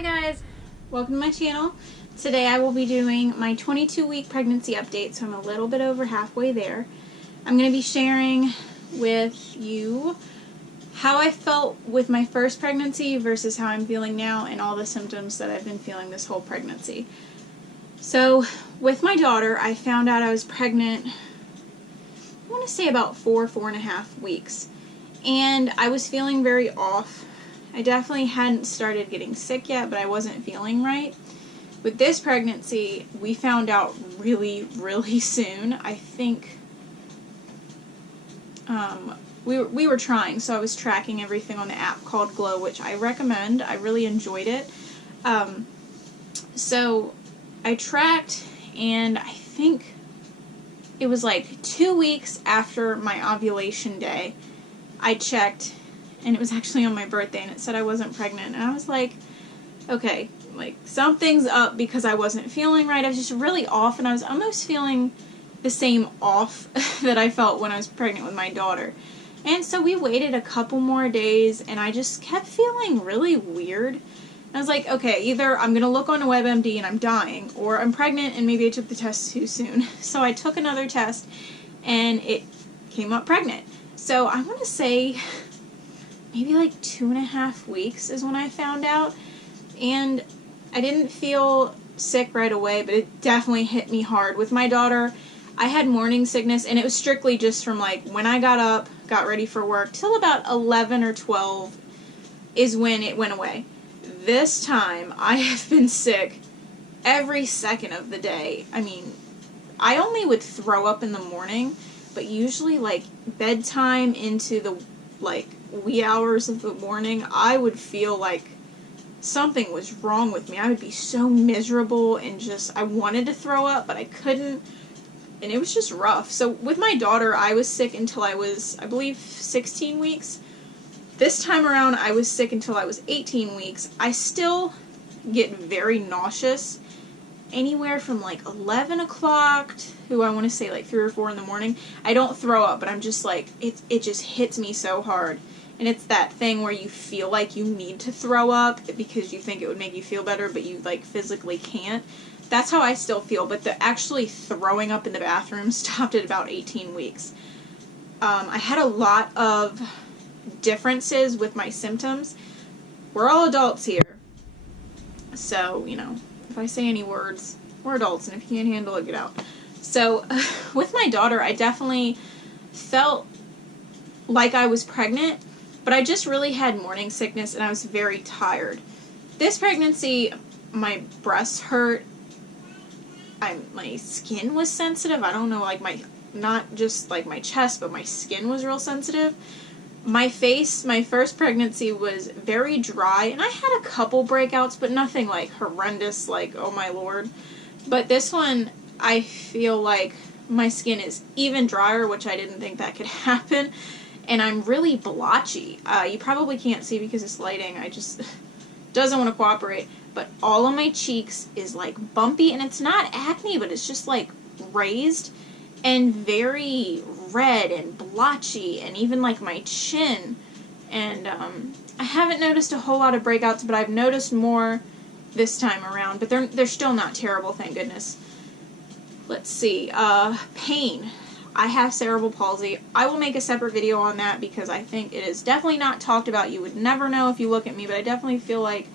Hi guys, welcome to my channel. Today I will be doing my 22-week pregnancy update, so I'm a little bit over halfway there. I'm going to be sharing with you how I felt with my first pregnancy versus how I'm feeling now and all the symptoms that I've been feeling this whole pregnancy. So with my daughter, I found out I was pregnant, I want to say about 4.5 weeks, and I was feeling very off. I definitely hadn't started getting sick yet, but I wasn't feeling right. With this pregnancy, we found out really soon. I think we were trying, so I was tracking everything on the app called Glow, which I recommend. I really enjoyed it. So I tracked, and I think it was like 2 weeks after my ovulation day, I checked, and it was actually on my birthday, and it said I wasn't pregnant, and I was like, okay, like, something's up because I wasn't feeling right. I was just really off, and I was almost feeling the same off that I felt when I was pregnant with my daughter. And so we waited a couple more days, and I just kept feeling really weird. And I was like, okay, either I'm going to look on a WebMD and I'm dying, or I'm pregnant and maybe I took the test too soon. So I took another test, and it came up pregnant. So I want to say maybe like 2.5 weeks is when I found out, and I didn't feel sick right away, but it definitely hit me hard. With my daughter, I had morning sickness, and it was strictly just from like when I got up, got ready for work, till about 11 or 12 is when it went away. This time, I have been sick every second of the day. I mean, I only would throw up in the morning, but usually like bedtime into the like wee hours of the morning, I would feel like something was wrong with me. I would be so miserable and just, I wanted to throw up, but I couldn't, and it was just rough. So with my daughter, I was sick until I was, I believe, 16 weeks. This time around, I was sick until I was 18 weeks. I still get very nauseous anywhere from like 11 o'clock to, I want to say, like 3 or 4 in the morning. I don't throw up, but I'm just like, it just hits me so hard. And it's that thing where you feel like you need to throw up because you think it would make you feel better, but you like physically can't. That's how I still feel, but the actually throwing up in the bathroom stopped at about 18 weeks. I had a lot of differences with my symptoms. We're all adults here, so, you know, if I say any words, we're adults, and if you can't handle it, get out. So, with my daughter, I definitely felt like I was pregnant, but I just really had morning sickness, and I was very tired. This pregnancy, my breasts hurt. My skin was sensitive. I don't know, like not just like my chest, but my skin was real sensitive. My face, my first pregnancy was very dry, and I had a couple breakouts, but nothing like horrendous, like, oh my lord. But this one, I feel like my skin is even drier, which I didn't think that could happen. And I'm really blotchy. You probably can't see because it's lighting. I just doesn't want to cooperate. But all of my cheeks is like bumpy, and it's not acne, but it's just like raised and very red and blotchy, and even like my chin. And I haven't noticed a whole lot of breakouts, but I've noticed more this time around. But they're still not terrible, thank goodness. Let's see. Pain. I have cerebral palsy. I will make a separate video on that because I think it is definitely not talked about. You would never know if you look at me, but I definitely feel like,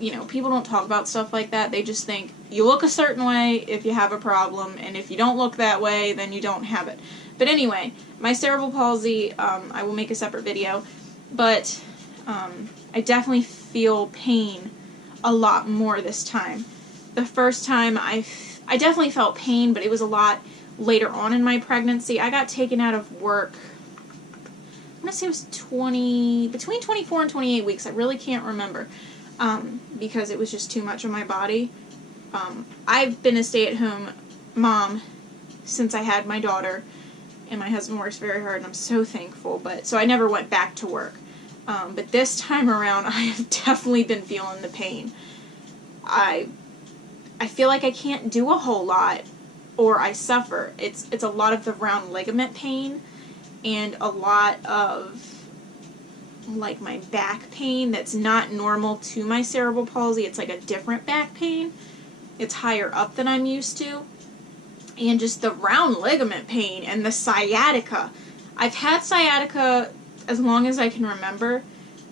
you know, people don't talk about stuff like that. They just think you look a certain way if you have a problem, and if you don't look that way, then you don't have it. But anyway, my cerebral palsy, I will make a separate video, but I definitely feel pain a lot more this time. The first time I definitely felt pain, but it was a lot later on in my pregnancy. I got taken out of work, I want to say it was between 24 and 28 weeks. I really can't remember, because it was just too much on my body. I've been a stay-at-home mom since I had my daughter, and my husband works very hard, and I'm so thankful, so I never went back to work. But this time around, I have definitely been feeling the pain. I feel like I can't do a whole lot, or I suffer. It's a lot of the round ligament pain, and a lot of like my back pain that's not normal to my cerebral palsy. It's like a different back pain. It's higher up than I'm used to. And just the round ligament pain and the sciatica. I've had sciatica as long as I can remember,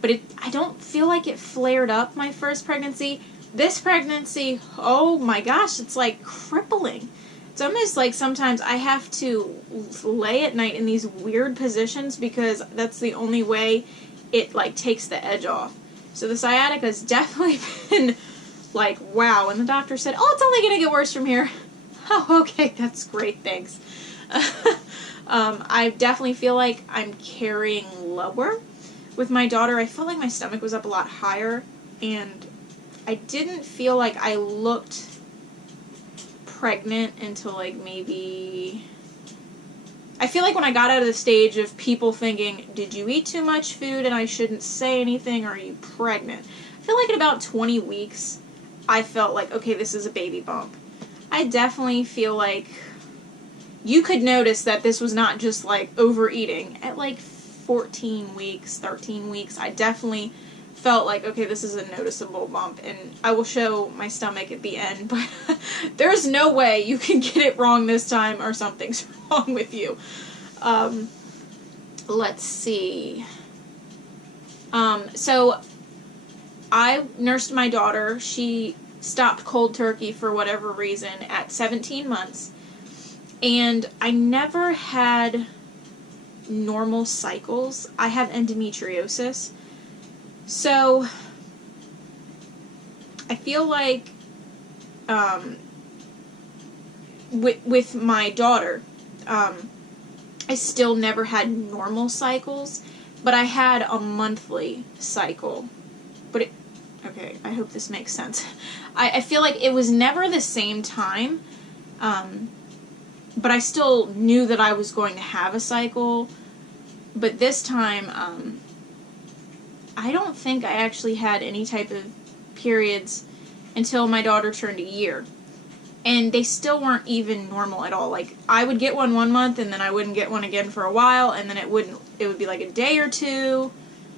but I don't feel like it flared up my first pregnancy. This pregnancy, oh my gosh, it's like crippling. It's almost like sometimes I have to lay at night in these weird positions because that's the only way it like takes the edge off. So the sciatica has definitely been like, wow. And the doctor said, oh, it's only going to get worse from here. Oh, okay, that's great, thanks. I definitely feel like I'm carrying lower. With my daughter, I felt like my stomach was up a lot higher, and I didn't feel like I looked pregnant until like maybe... I feel like when I got out of the stage of people thinking, did you eat too much food and I shouldn't say anything, or are you pregnant? I feel like at about 20 weeks, I felt like, okay, this is a baby bump. I definitely feel like you could notice that this was not just like overeating. At like 14 weeks, 13 weeks, I definitely felt like, okay, this is a noticeable bump, and I will show my stomach at the end, but there's no way you can get it wrong this time or something's wrong with you. Let's see. So I nursed my daughter. She stopped cold turkey for whatever reason at 17 months, and I never had normal cycles. I have endometriosis. So, I feel like, with my daughter, I still never had normal cycles, but I had a monthly cycle. But okay, I hope this makes sense. I feel like it was never the same time, but I still knew that I was going to have a cycle, but this time, I don't think I actually had any type of periods until my daughter turned a year. And they still weren't even normal at all. Like, I would get one month, and then I wouldn't get one again for a while, and then it would be like a day or two,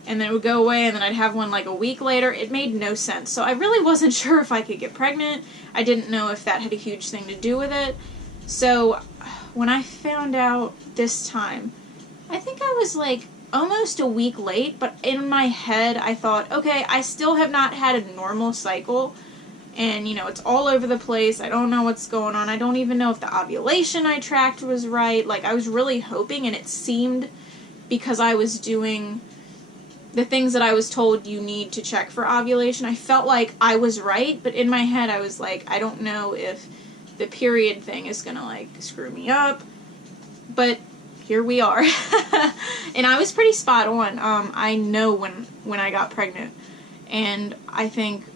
and then it would go away, and then I'd have one like a week later. It made no sense. So I really wasn't sure if I could get pregnant. I didn't know if that had a huge thing to do with it. So when I found out this time, I think I was like almost a week late, but in my head I thought, okay, I still have not had a normal cycle, and you know, it's all over the place. I don't know what's going on. I don't even know if the ovulation I tracked was right. Like, I was really hoping, and it seemed, because I was doing the things that I was told you need to check for ovulation, I felt like I was right, but in my head I was like, I don't know if the period thing is gonna like screw me up, but here we are. And I was pretty spot on. I know when I got pregnant. And I think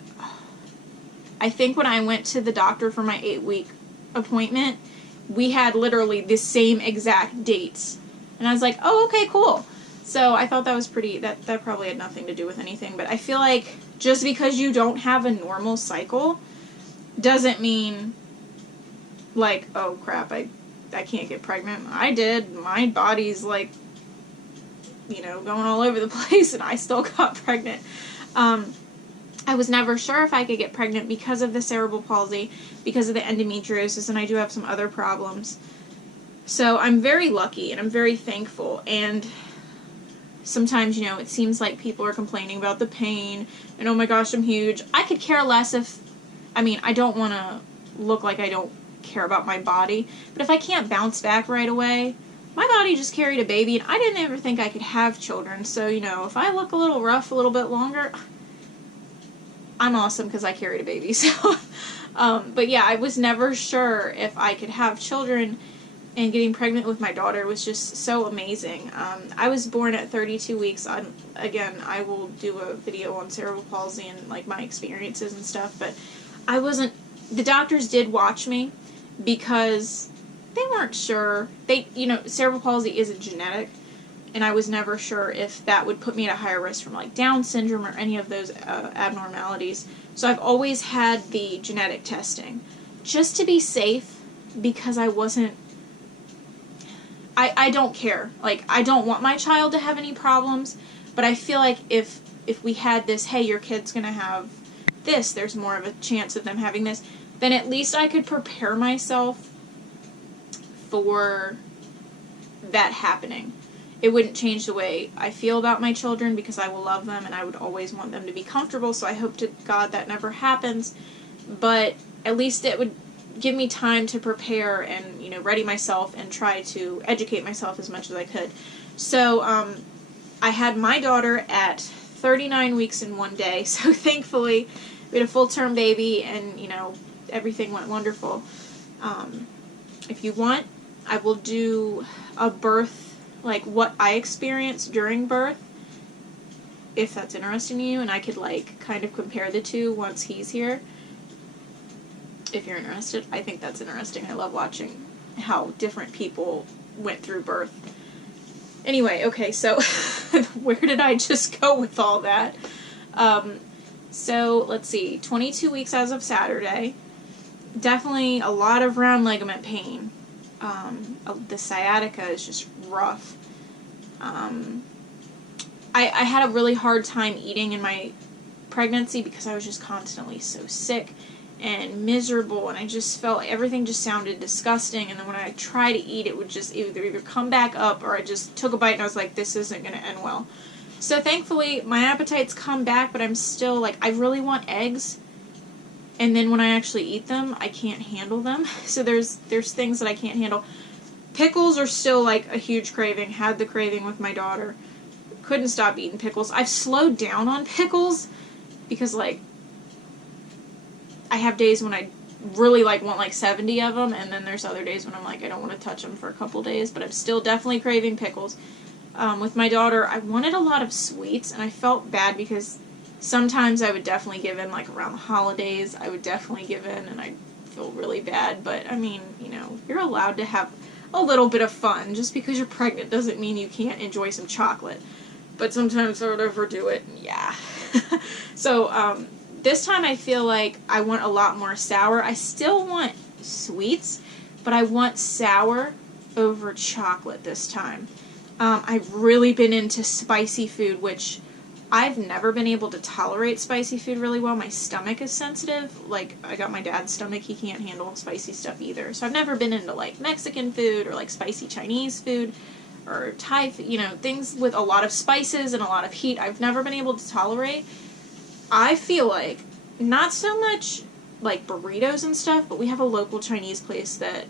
when I went to the doctor for my 8-week appointment, we had literally the same exact dates. And I was like, oh, okay, cool. So I thought that was that probably had nothing to do with anything. But I feel like just because you don't have a normal cycle doesn't mean, like, oh crap, I can't get pregnant. I did. My body's like, you know, going all over the place, and I still got pregnant. I was never sure if I could get pregnant because of the cerebral palsy, because of the endometriosis, and I do have some other problems. So I'm very lucky, and I'm very thankful, and sometimes, you know, it seems like people are complaining about the pain, and oh my gosh, I'm huge. I could care less I don't want to look like I don't care about my body, but if I can't bounce back right away, my body just carried a baby, and I didn't ever think I could have children. So, you know, if I look a little rough a little bit longer, I'm awesome because I carried a baby. So, but yeah, I was never sure if I could have children, and getting pregnant with my daughter was just so amazing. I was born at 32 weeks. Again, I will do a video on cerebral palsy and like my experiences and stuff, but the doctors did watch me, because they weren't sure. Cerebral palsy isn't genetic, and I was never sure if that would put me at a higher risk from like Down syndrome or any of those abnormalities. So I've always had the genetic testing, just to be safe, because I don't care. Like, I don't want my child to have any problems, But I feel like if we had this, hey, your kid's going to have this, there's more of a chance of them having this, then at least I could prepare myself for that happening. It wouldn't change the way I feel about my children because I will love them and I would always want them to be comfortable, so I hope to God that never happens. But at least it would give me time to prepare and, you know, ready myself and try to educate myself as much as I could. So, I had my daughter at 39 weeks in one day, so thankfully we had a full-term baby and, you know, everything went wonderful. If you want, I will do a birth, like what I experienced during birth, if that's interesting to you, and I could, like, kind of compare the two once he's here. If you're interested, I think that's interesting. I love watching how different people went through birth. Anyway, okay, so where did I just go with all that? So, let's see, 22 weeks as of Saturday. Definitely a lot of round ligament pain. The sciatica is just rough. I had a really hard time eating in my pregnancy because I was just constantly so sick and miserable, and I just felt everything just sounded disgusting, and then when I tried to eat, it would just either come back up, or I just took a bite and I was like, this isn't going to end well. So thankfully, my appetite's come back, but I'm still, like, I really want eggs, and then when I actually eat them, I can't handle them. So there's things that I can't handle. Pickles are still, like, a huge craving. Had the craving with my daughter. Couldn't stop eating pickles. I've slowed down on pickles because, like, I have days when I really, like, want, like, 70 of them, and then there's other days when I'm like, I don't want to touch them for a couple days, but I'm still definitely craving pickles. With my daughter, I wanted a lot of sweets, and I felt bad because sometimes I would definitely give in, like, around the holidays, I would definitely give in, and I feel really bad, but, I mean, you know, you're allowed to have a little bit of fun. Just because you're pregnant doesn't mean you can't enjoy some chocolate. But sometimes I would overdo it, yeah. So, this time I feel like I want a lot more sour. I still want sweets, but I want sour over chocolate this time. I've really been into spicy food, which I've never been able to tolerate spicy food really well. My stomach is sensitive. Like, I got my dad's stomach. He can't handle spicy stuff either. So I've never been into, like, Mexican food or, like, spicy Chinese food or Thai food, you know, things with a lot of spices and a lot of heat. I've never been able to tolerate. I feel like, not so much, like, burritos and stuff, but we have a local Chinese place that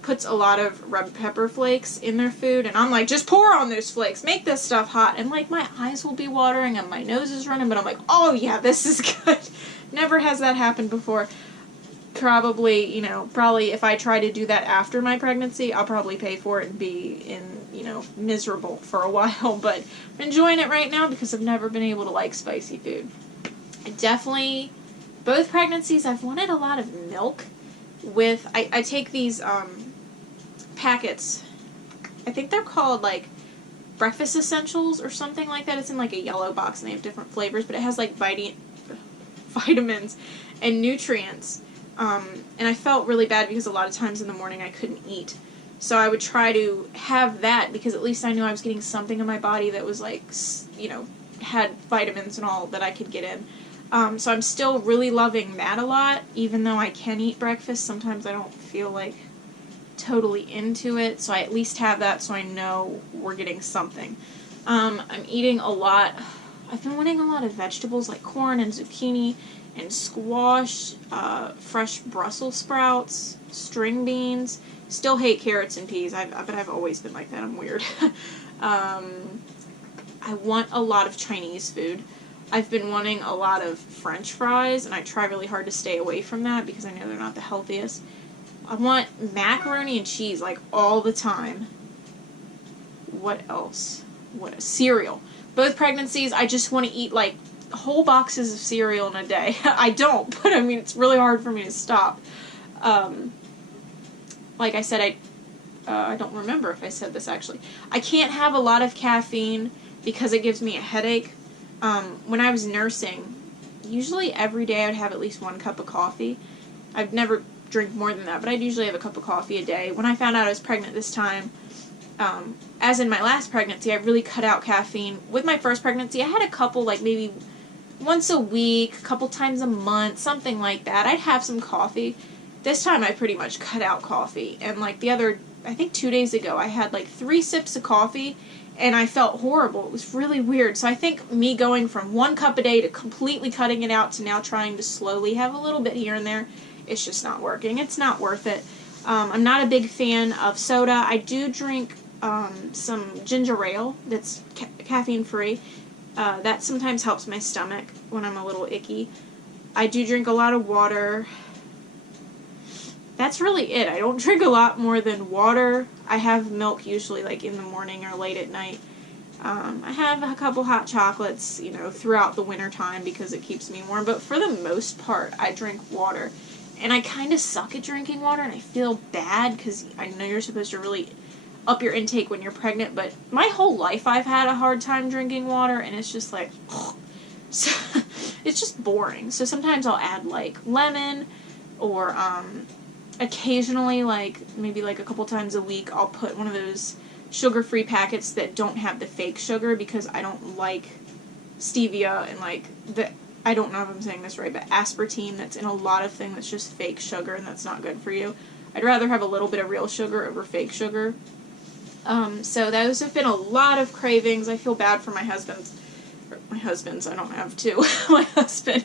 puts a lot of red pepper flakes in their food, and I'm like, just pour on those flakes, make this stuff hot, and, like, my eyes will be watering and my nose is running, but I'm like, oh yeah, this is good. Never has that happened before. Probably, you know, if I try to do that after my pregnancy, I'll probably pay for it and be miserable for a while, but I'm enjoying it right now because I've never been able to like spicy food. I definitely, both pregnancies, I've wanted a lot of milk with, I take these, packets, I think they're called, like, breakfast essentials or something like that. It's in, like, a yellow box and they have different flavors, but it has, like, vitamins and nutrients, and I felt really bad because a lot of times in the morning I couldn't eat. So I would try to have that because at least I knew I was getting something in my body that was, like, you know, had vitamins and all that I could get in. So I'm still really loving that a lot, even though I can eat breakfast. Sometimes I don't feel, like, totally into it, so I at least have that so I know we're getting something. I'm eating a lot. I've been wanting a lot of vegetables like corn and zucchini and squash, fresh Brussels sprouts, string beans. Still hate carrots and peas, but I've always been like that. I'm weird. I want a lot of Chinese food. I've been wanting a lot of French fries, and I try really hard to stay away from that because I know they're not the healthiest. I want macaroni and cheese, like, all the time. What else? Cereal. Both pregnancies, I just want to eat, like, whole boxes of cereal in a day. I don't, but I mean, it's really hard for me to stop. Like I said, I don't remember if I said this actually. I can't have a lot of caffeine because it gives me a headache. When I was nursing, usually every day I would have at least 1 cup of coffee. I'd never drink more than that, but I'd usually have a cup of coffee a day. When I found out I was pregnant this time, as in my last pregnancy, I really cut out caffeine. With my first pregnancy, I had a couple, like maybe once a week, a couple times a month, something like that. I'd have some coffee. This time I pretty much cut out coffee. And like I think 2 days ago, I had like 3 sips of coffee and I felt horrible. It was really weird. So I think me going from 1 cup a day to completely cutting it out to now trying to slowly have a little bit here and there, it's just not working. It's not worth it. I'm not a big fan of soda. I do drink some ginger ale that's caffeine free. That sometimes helps my stomach when I'm a little icky. I do drink a lot of water. That's really it. I don't drink a lot more than water. I have milk usually like in the morning or late at night. I have a couple hot chocolates, you know, throughout the winter time because it keeps me warm. But for the most part, I drink water. And I kind of suck at drinking water, and I feel bad because I know you're supposed to really up your intake when you're pregnant. But my whole life I've had a hard time drinking water, and it's just like, so, it's just boring. So sometimes I'll add like lemon or occasionally, like maybe like a couple times a week, I'll put one of those sugar-free packets that don't have the fake sugar because I don't like stevia and like I don't know if I'm saying this right, but aspartame that's in a lot of things that's just fake sugar and that's not good for you. I'd rather have a little bit of real sugar over fake sugar. So those have been a lot of cravings. I feel bad for my husband's, I don't have two. My husband,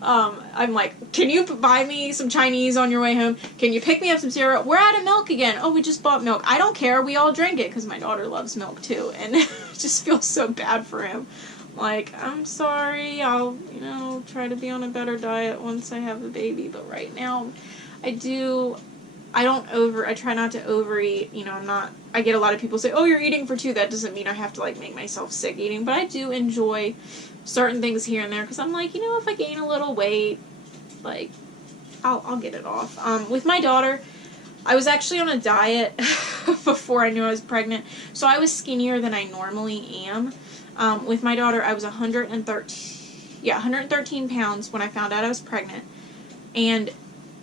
I'm like, can you buy me some Chinese on your way home? Can you pick me up some cereal? We're out of milk again. Oh, we just bought milk. I don't care. We all drink it because my daughter loves milk too. And it just feels so bad for him. Like, I'm sorry, I'll, you know, try to be on a better diet once I have the baby, but right now, I try not to overeat, you know, I get a lot of people say, oh, you're eating for 2, that doesn't mean I have to, like, make myself sick eating, but I do enjoy certain things here and there, because I'm like, you know, if I gain a little weight, like, I'll get it off. With my daughter, I was actually on a diet before I knew I was pregnant, so I was skinnier than I normally am. With my daughter, I was 113 pounds when I found out I was pregnant. And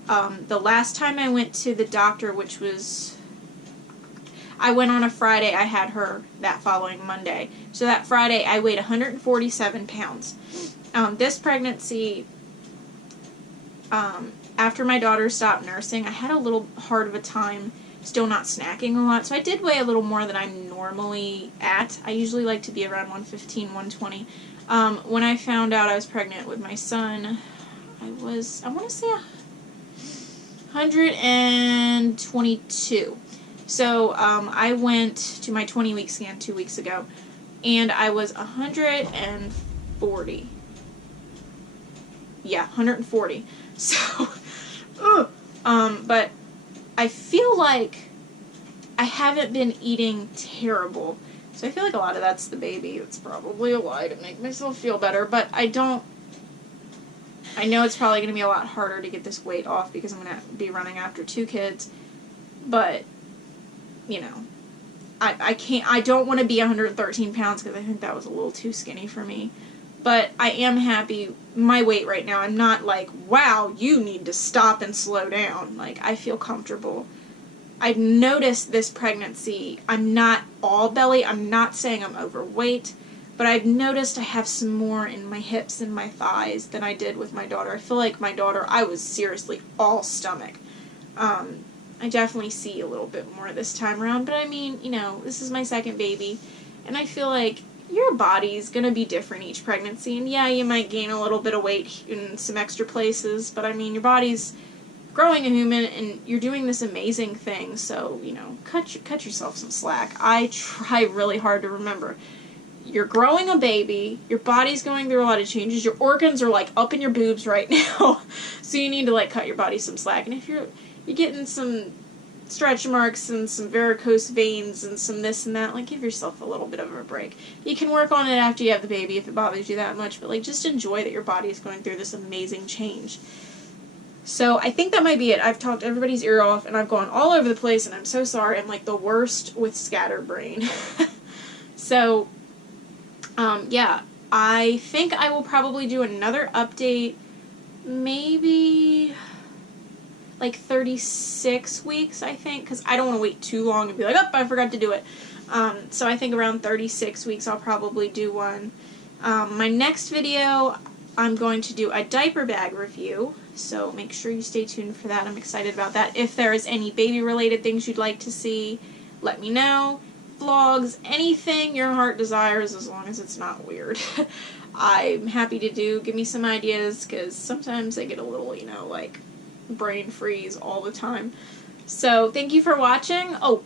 the last time I went to the doctor, which was, I went on a Friday, I had her that following Monday. So that Friday, I weighed 147 pounds. This pregnancy, after my daughter stopped nursing, I had a little hard of a time still not snacking a lot, so I did weigh a little more than I'm normally at. I usually like to be around 115, 120. When I found out I was pregnant with my son, I want to say 122. So I went to my 20-week scan 2 weeks ago, and I was 140. Yeah, 140. So, but I feel like I haven't been eating terrible. So I feel like a lot of that's the baby. It's probably a lie to make myself feel better. But I know it's probably going to be a lot harder to get this weight off because I'm going to be running after 2 kids. But, you know, I don't want to be 113 pounds because I think that was a little too skinny for me. But I am happy. My weight right now, I'm not like, wow, you need to stop and slow down. Like, I feel comfortable. I've noticed this pregnancy, I'm not all belly. I'm not saying I'm overweight. But I've noticed I have some more in my hips and my thighs than I did with my daughter. I feel like my daughter, I was seriously all stomach. I definitely see a little bit more this time around. But I mean, you know, this is my second baby. And I feel like your body's going to be different each pregnancy. And yeah, you might gain a little bit of weight in some extra places. But I mean, your body's growing a human and you're doing this amazing thing. So, you know, cut yourself some slack. I try really hard to remember. You're growing a baby. Your body's going through a lot of changes. Your organs are like up in your boobs right now. So you need to like cut your body some slack. And if you're getting some stretch marks and some varicose veins and some this and that, like, give yourself a little bit of a break. You can work on it after you have the baby if it bothers you that much, but like, just enjoy that your body is going through this amazing change. So I think that might be it. I've talked everybody's ear off and I've gone all over the place and I'm so sorry. I'm like the worst with scatterbrain. So yeah, I think I will probably do another update maybe like 36 weeks, I think, because I don't want to wait too long and be like, oh, I forgot to do it. So I think around 36 weeks I'll probably do one. My next video, I'm going to do a diaper bag review, so make sure you stay tuned for that. I'm excited about that. If there is any baby-related things you'd like to see, let me know. Vlogs, anything your heart desires, as long as it's not weird. I'm happy to do. Give me some ideas, because sometimes I get a little, you know, like, brain freeze all the time. So, thank you for watching. Oh,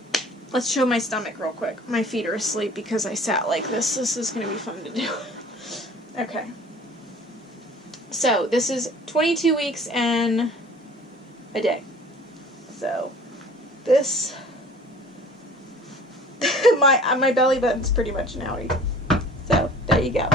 let's show my stomach real quick. My feet are asleep because I sat like this. This is going to be fun to do. Okay. So, this is 22 weeks and a day. So, this... my belly button's pretty much an outie. So, there you go.